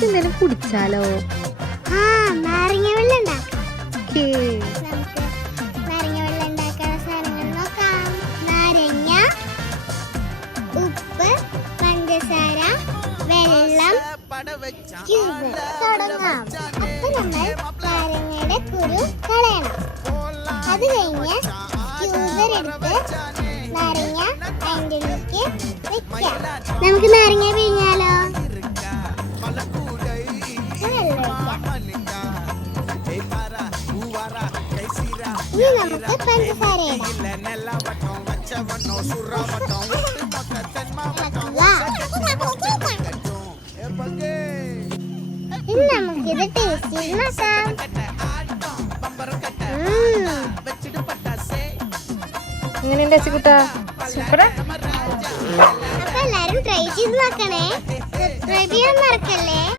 നമുക്ക് എന്തെങ്കിലും കുടിച്ചാലോ? നാരങ്ങ വെള്ളം ഉണ്ടാക്കാം. ഓക്കേ. നമുക്ക് നാരങ്ങ വെള്ളം ഉണ്ടാക്കാനുള്ള സാധനങ്ങൾ നോക്കാം. നാരങ്ങ, ഉപ്പ്, പഞ്ചസാര, വെള്ളം, ക്യൂബ്. തുടങ്ങാം. അപ്പൊ നമ്മൾ നാരങ്ങയുടെ കുരു കളയണം. അത് കഴിഞ്ഞ് ക്യൂബർ എടുത്ത് നാരങ്ങ അതിൻ്റെ ഉള്ളിലേക്ക് വെക്കാം. നമുക്ക് നാരങ്ങ പിഴിഞ്ഞാലോ? ഇനി നമുക്ക് പഞ്ചസാര ഇനി നമുക്കിത് ടേസ്റ്റ് ചെയ്ത് നോക്കാം. എങ്ങനെയുണ്ട് അച്ചുകുട്ടാ? സൂപ്പറാ. അപ്പൊ എല്ലാരും ട്രൈ ചെയ്ത് നോക്കണേ. സബ്സ്ക്രൈബ് ചെയ്യാൻ മറക്കല്ലേ.